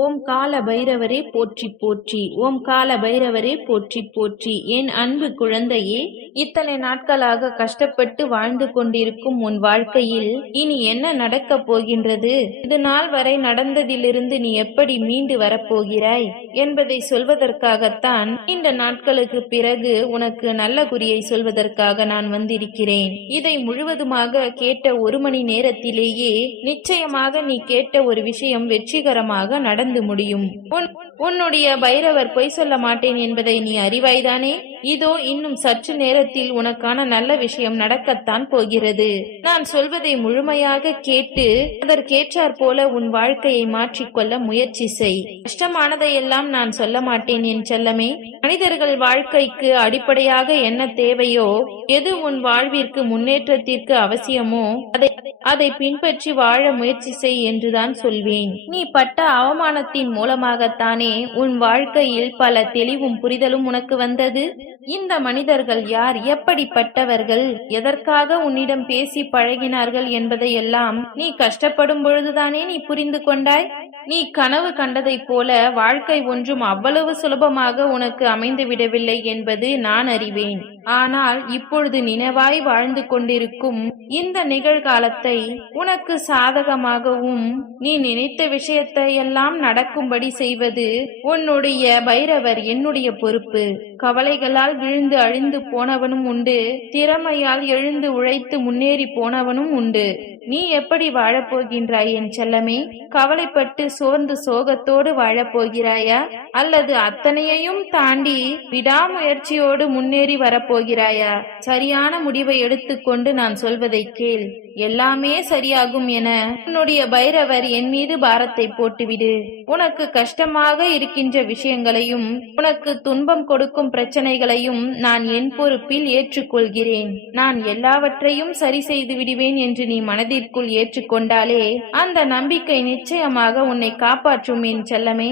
ஓம் கால பைரவரே போற்றி போற்றி. ஓம் கால பைரவரே போற்றி போற்றி. என் அன்பு குழந்தையே இத்தனை நாட்களாக கஷ்டப்பட்டு வாழ்ந்து கொண்டிருக்கும் உன் வாழ்க்கையில் இனி என்ன நடக்கப் போகின்றது? இது நாள் வரை நடந்ததிலிருந்து நீ எப்படி மீண்டு வரப்போகிறாய்? என்பதை சொல்வதற்காகத்தான் இந்த நாட்களுக்கு பிறகு உனக்கு நல்ல குறியை சொல்வதற்காக நான் வந்திருக்கிறேன். இதை முழுவதுமாக கேட்ட ஒரு மணி நேரத்திலேயே நிச்சயமாக நீ கேட்ட ஒரு விஷயம் வெற்றிகரமாக நடந்து முடியும். உன் உன்னுடைய பைரவர் பொய் சொல்ல மாட்டேன் என்பதை நீ அறிவாய்தானே? இதோ இன்னும் சற்று நேரத்தில் உனக்கான நல்ல விஷயம் நடக்கத்தான் போகிறது. நான் சொல்வதை முழுமையாக கேட்டு அதற்கேற்றாற் போல உன் வாழ்க்கையை மாற்றிக்கொள்ள முயற்சி செய். கஷ்டமானதையெல்லாம் நான் சொல்ல மாட்டேன் என் செல்லமே. மனிதர்கள் வாழ்க்கைக்கு அடிப்படையாக என்ன தேவையோ எது உன் வாழ்விற்கு முன்னேற்றத்திற்கு அவசியமோ அதை அதை பின்பற்றி வாழ முயற்சி செய் என்றுதான் சொல்வேன். நீ பட்ட அவமானத்தின் மூலமாகத்தானே உன் வாழ்க்கையில் பல தெளிவும் புரிதலும் உனக்கு வந்தது? இந்த மனிதர்கள் யார்? எப்படிப்பட்டவர்கள்? எதற்காக உன்னிடம் பேசி பழகினார்கள் என்பதையெல்லாம் நீ கஷ்டப்படும் பொழுதுதானே நீ புரிந்து கொண்டாய்? நீ கனவு கண்டதைப் போல வாழ்க்கை ஒன்றும் அவ்வளவு சுலபமாக உனக்கு அமைந்து விடவில்லை என்பது நான் அறிவேன். ஆனால் இப்பொழுது நினைவாய் வாழ்ந்து கொண்டிருக்கும் இந்த நிகழ்காலத்தை உனக்கு சாதகமாகவும் நீ நினைத்த விஷயத்தை எல்லாம் நடக்கும்படி செய்வது உன்னுடைய பைரவர் என்னுடைய பொறுப்பு. கவலைகளால் விழுந்து அழிந்து போனவனும் உண்டு திறமையால் எழுந்து உழைத்து முன்னேறி போனவனும் உண்டு. நீ எப்படி வாழப்போகின்றாய் என் செல்லமே? கவலைப்பட்டு சோர்ந்து சோகத்தோடு வாழப்போகிறாயா? அல்லது அத்தனையையும் தாண்டி விடாமுயற்சியோடு முன்னேறி போகிறாயா? சரியான முடிவை எடுத்துக்கொண்டு நான் சொல்வதை கேள். எல்லாமே சரியாகும் என. உன்னுடைய பைரவர் என் மீது பாரத்தை போட்டுவிடு. உனக்கு கஷ்டமாக இருக்கின்ற விஷயங்களையும் உனக்கு துன்பம் கொடுக்கும் பிரச்சனைகளையும் நான் என் பொறுப்பில் ஏற்றுக்கொள்கிறேன். நான் எல்லாவற்றையும் சரி செய்து விடுவேன் என்று நீ மனதிற்குள் ஏற்றுக்கொண்டாலே அந்த நம்பிக்கை நிச்சயமாக உன்னை காப்பாற்றும் என் செல்லமே.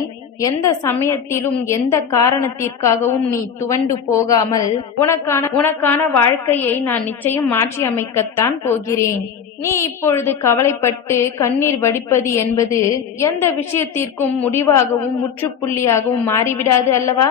எந்த சமயத்திலும் எந்த காரணத்திற்காகவும் நீ துவண்டு போகாமல் உனக்கான உனக்கான வாழ்க்கையை நான் நிச்சயம் மாற்றி அமைக்கத்தான் போகிறேன். நீ இப்பொழுது கவலைப்பட்டு கண்ணீர் வடிப்பது என்பது எந்த விஷயத்திற்கும் முடிவாகவும் முற்றுப்புள்ளியாகவும் மாறிவிடாது அல்லவா?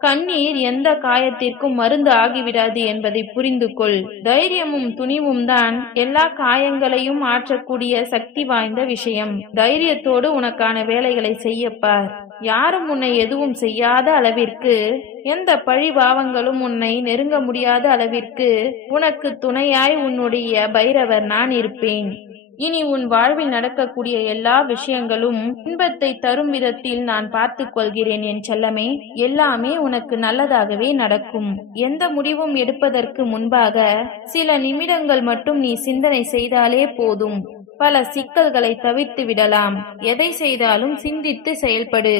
கண்ணீர் எந்த காயத்திற்கும் மருந்து ஆகிவிடாது என்பதை புரிந்து கொள் தைரியமும் துணிவும் தான் எல்லா காயங்களையும் ஆற்றக்கூடிய சக்தி வாய்ந்த விஷயம். தைரியத்தோடு உனக்கான வேலைகளை செய்யப்பார் யாரும் உன்னை எதுவும் செய்யாத அளவிற்கு எந்த பழி பாவங்களும் உன்னை நெருங்க முடியாத அளவிற்கு உனக்கு துணையாய் உன்னுடைய பைரவர் நான் இருப்பேன். இனி உன் வாழ்வில் நடக்கக்கூடிய எல்லா விஷயங்களும் இன்பத்தை தரும் விதத்தில் நான் பார்த்து கொள்கிறேன் என் செல்லமே. எல்லாமே உனக்கு நல்லதாகவே நடக்கும். எந்த முடிவும் எடுப்பதற்கு முன்பாக சில நிமிடங்கள் மட்டும் நீ சிந்தனை செய்தாலே போதும். பல சிக்கல்களை தவிர்த்து விடலாம் எதை செய்தாலும் சிந்தித்து செயல்படு.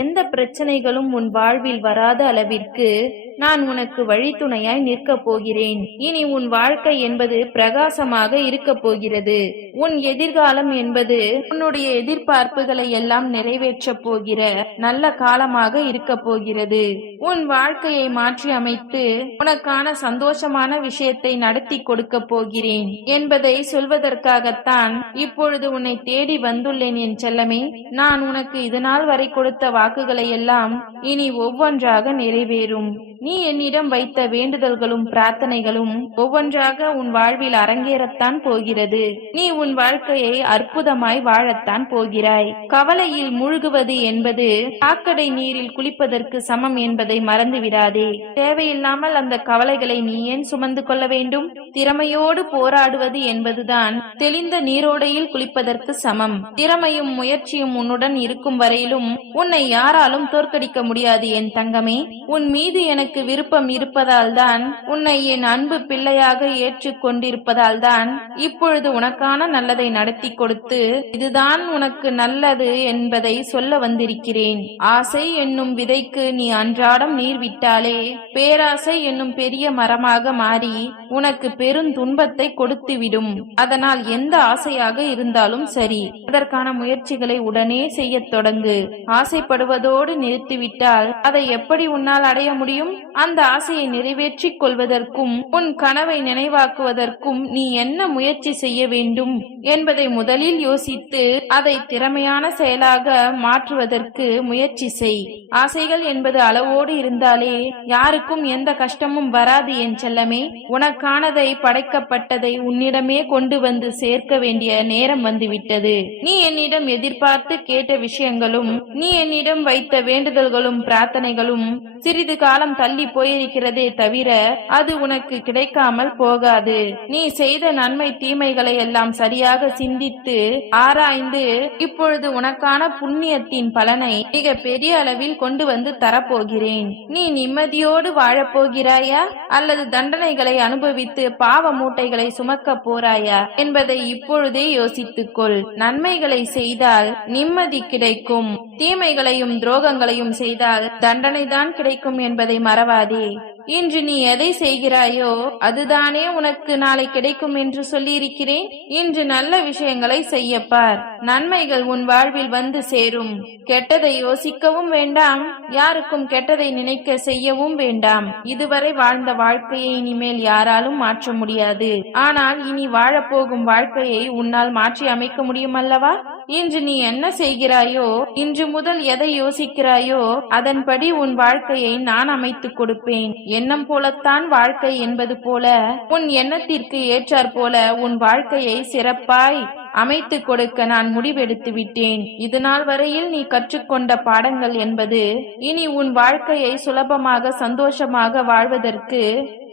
எந்த பிரச்சனைகளும் உன் வாழ்வில் வராத அளவிற்கு நான் உனக்கு வழித்துணையாய் நிற்கப் போகிறேன். இனி உன் வாழ்க்கை என்பது பிரகாசமாக இருக்கப் போகிறது. உன் எதிர்காலம் என்பது உன்னுடைய எதிர்பார்ப்புகளை எல்லாம் நிறைவேற்றப் போகிற நல்ல காலமாக இருக்கப் போகிறது. உன் வாழ்க்கையை மாற்றி அமைத்து உனக்கான சந்தோஷமான விஷயத்தை நடத்தி கொடுக்க போகிறேன் என்பதை சொல்வதற்காகத்தான் இப்பொழுது உன்னை தேடி வந்துள்ளேன் என் செல்லமே. நான் உனக்கு இதனால் வரை கொடுத்த வாக்குகளை எல்லாம் இனி ஒவ்வொன்றாக நிறைவேறும். நீ என்னிடம் வைத்த வேண்டுதல்களும் பிரார்த்தனைகளும் ஒவ்வொன்றாக உன் வாழ்வில் அரங்கேறத்தான் போகிறது. நீ உன் வாழ்க்கையை அற்புதமாய் வாழத்தான் போகிறாய். கவலையில் மூழ்குவது என்பது சாக்கடை நீரில் குளிப்பதற்கு சமம் என்பதை மறந்து விடாதே தேவையில்லாமல் அந்த கவலைகளை நீ ஏன் சுமந்து கொள்ள வேண்டும்? திறமையோடு போராடுவது என்பதுதான் தெளிந்த நீரோடையில் குளிப்பதற்கு சமம். திறமையும் முயற்சியும் உன்னுடன் இருக்கும் வரையிலும் உன்னை யாராலும் தோற்கடிக்க முடியாது என் தங்கமே. உன் மீது எனக்கு விருப்பம் இருப்பதால்தான் உன்னை என் அன்பு பிள்ளையாக ஏற்றுக்கொண்டிருப்பதால்தான் இப்பொழுது உனக்கான நல்லதை நடத்தி கொடுத்து இதுதான் உனக்கு நல்லது என்பதை சொல்ல வந்திருக்கிறேன். ஆசை என்னும் விதைக்கு நீ அன்றாடம் நீர் விட்டாலே பேராசை என்னும் பெரிய மரமாக மாறி உனக்கு பெரும் துன்பத்தை கொடுத்துவிடும். அதனால் எந்த ஆசையாக இருந்தாலும் சரி அதற்கான முயற்சிகளை உடனே செய்யத் தொடங்கு. ஆசைப்படுவதோடு நிறுத்திவிட்டால் அதை எப்படி உன்னால் அடைய முடியும்? அந்த ஆசையை நிறைவேற்றிக் கொள்வதற்கும் உன் கனவை நினைவாக்குவதற்கும் நீ என்ன முயற்சி செய்ய வேண்டும் என்பதை முதலில் யோசித்து அதை திறமையான செயலாக மாற்றுவதற்கு முயற்சி செய். ஆசைகள் என்பது அளவோடு இருந்தாலே யாருக்கும் எந்த கஷ்டமும் வராது என் செல்லமே. உனக்கானதை படைக்கப்பட்டதை உன்னிடமே கொண்டு வந்து சேர்க்க வேண்டிய நேரம் வந்துவிட்டது. நீ என்னிடம் எதிர்பார்த்து கேட்ட விஷயங்களும் நீ என்னிடம் வைத்த வேண்டுதல்களும் பிரார்த்தனைகளும் சிறிது காலம் தள்ளி போயிருக்கிறதே தவிர அது உனக்கு கிடைக்காமல் போகாது. நீ செய்த நன்மை தீமைகளை எல்லாம் சரியாக சிந்தித்து ஆராய்ந்து இப்பொழுது உனக்கான புண்ணியத்தின் பலனை மிக பெரிய அளவில் கொண்டு வந்து தரப்போகிறேன். நீ நிம்மதியோடு வாழப்போகிறாயா? அல்லது தண்டனைகளை அனுபவித்து பாவ மூட்டைகளை சுமக்க போறாயா? என்பதை இப்பொழுதே யோசித்துக்கொள். நன்மைகளை செய்தால் நிம்மதி கிடைக்கும். தீமைகளையும் துரோகங்களையும் செய்தால் தண்டனை தான் கிடைக்கும் என்பதை மறவாதே. இன்று நீ எதை செய்கிறாயோ அதுதானே உனக்கு நாளை கிடைக்கும் என்று சொல்லியிருக்கிறேன். இன்று நல்ல விஷயங்களை செய்யப்பார். நன்மைகள் உன் வாழ்வில் வந்து சேரும். கெட்டதை யோசிக்கவும் வேண்டாம். யாருக்கும் கெட்டதை நினைக்க செய்யவும் வேண்டாம். இதுவரை வாழ்ந்த வாழ்க்கையை இனிமேல் யாராலும் மாற்ற முடியாது. ஆனால் இனி வாழப்போகும் வாழ்க்கையை உன்னால் மாற்றி அமைக்க முடியும் அல்லவா இன்று நீ என்ன செய்கிறாயோ இன்று முதல் எதை யோசிக்கிறாயோ அதன்படி உன் வாழ்க்கையை நான் அமைத்துக் கொடுப்பேன். எண்ணம் போலத்தான் வாழ்க்கை என்பது போல உன் எண்ணத்திற்கு ஏற்றாற் போல உன் வாழ்க்கையை சிறப்பாய் அமைத்து கொடுக்க நான் முடிவெடுத்து விட்டேன். இது நாள் வரையில் நீ கற்றுக்கொண்ட பாடங்கள் என்பது இனி உன் வாழ்க்கையை சுலபமாக சந்தோஷமாக வாழ்வதற்கு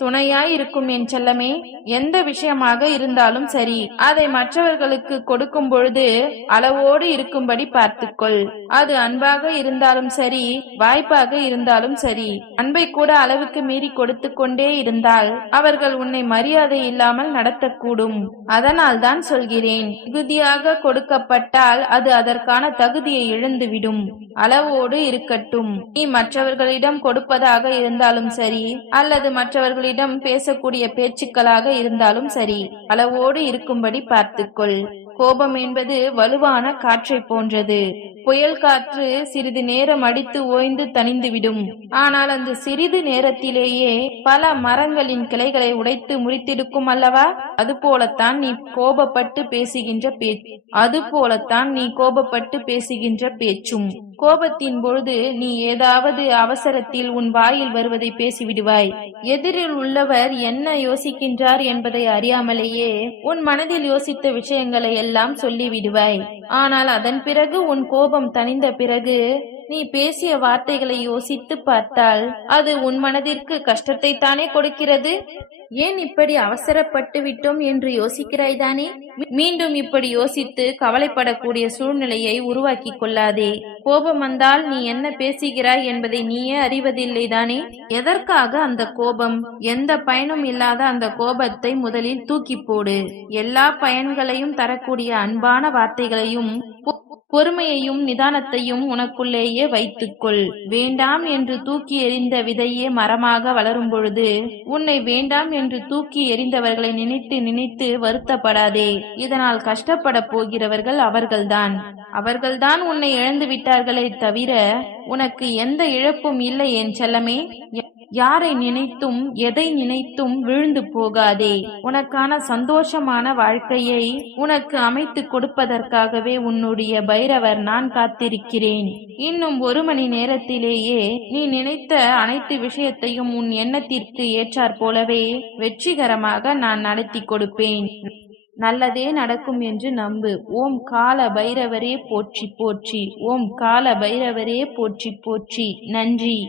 துணையாய் இருக்கும் என் செல்லமே. எந்த விஷயமாக இருந்தாலும் சரி அதை மற்றவர்களுக்கு கொடுக்கும் பொழுது அளவோடு இருக்கும்படி பார்த்துக்கொள். அது அன்பாக இருந்தாலும் சரி வாய்ப்பாக இருந்தாலும் சரி அன்பை கூட அளவுக்கு மீறி கொடுத்து கொண்டே இருந்தால் அவர்கள் உன்னை மரியாதை இல்லாமல் நடத்தக்கூடும். அதனால் தான் சொல்கிறேன் மிகுதியாக கொடுக்கப்பட்டால் அது அதற்கான தகுதியை இழந்துவிடும். அளவோடு இருக்கட்டும். நீ மற்றவர்களிடம் கொடுப்பதாக இருந்தாலும் சரி அல்லது மற்றவர்களிடம் பேசக்கூடிய பேச்சுக்களாக இருந்தாலும் சரி அளவோடு இருக்கும்படி பார்த்துக்கொள். கோபம் என்பது வலுவான காற்றை போன்றது. புயல் காற்று சிறிது நேரம் அடித்து ஓய்ந்து தணிந்துவிடும். ஆனால் அந்த சிறிது நேரத்திலேயே பல மரங்களின் கிளைகளை உடைத்து முறித்திருக்கும் அல்லவா? அது போலத்தான் நீ கோபப்பட்டு பேசுகின்ற பேச்சு அது போலத்தான் நீ கோபப்பட்டு பேசுகின்ற பேச்சும். கோபத்தின் பொழுது நீ ஏதாவது அவசரத்தில் உன் வாயில் வருவதை பேசிவிடுவாய். எதிரில் உள்ளவர் என்ன யோசிக்கின்றார் என்பதை அறியாமலேயே உன் மனதில் யோசித்த விஷயங்களை எல்லாம் சொல்லிவிடுவாய். ஆனால் அதன் பிறகு உன் கோபம் தணிந்த பிறகு நீ பேசிய வார்த்தைகளை யோசித்து பார்த்தால் அது உன் மனதிற்கு கஷ்டத்தை தானே கொடுக்கிறது? ஏன் இப்படி அவசரப்பட்டு விட்டோம் என்று யோசிக்கிறாய் தானே? மீண்டும் இப்படி யோசித்து கவலைப்படக்கூடிய சூழ்நிலையை உருவாக்கி கொள்ளாதே. கோபம் வந்தால் நீ என்ன பேசுகிறாய் என்பதை நீயே அறிவதில்லை தானே? எதற்காக அந்த கோபம்? எந்த பயனும் இல்லாத அந்த கோபத்தை முதலில் தூக்கி போடு. எல்லா பயன்களையும் தரக்கூடிய அன்பான வார்த்தைகளையும் பொறுமையையும் நிதானத்தையும் உனக்குள்ளேயே வைத்துக்கொள். வேண்டாம் என்று தூக்கி எறிந்த விதையே மரமாக வளரும் பொழுது உன்னை வேண்டாம் என்று தூக்கி எறிந்தவர்களை நினைத்து நினைத்து வருத்தப்படாதே. இதனால் கஷ்டப்பட போகிறவர்கள் அவர்கள்தான். அவர்கள்தான் உன்னை இழந்து விட்டார்களே தவிர உனக்கு எந்த இழப்பும் இல்லை என் செல்லமே. யாரை நினைத்தும் எதை நினைத்தும் விழுந்து போகாதே. உனக்கான சந்தோஷமான வாழ்க்கையை உனக்கு அமைத்து கொடுப்பதற்காகவே உன்னுடைய பைரவர் நான் காத்திருக்கிறேன். இன்னும் ஒரு மணி நேரத்திலேயே நீ நினைத்த அனைத்து விஷயத்தையும் உன் எண்ணத்திற்கு ஏற்றாற் போலவே வெற்றிகரமாக நான் நடத்தி கொடுப்பேன். நல்லதே நடக்கும் என்று நம்பு. ஓம் கால பைரவரே போற்றி போற்றி. ஓம் கால பைரவரே போற்றி போற்றி. நன்றி.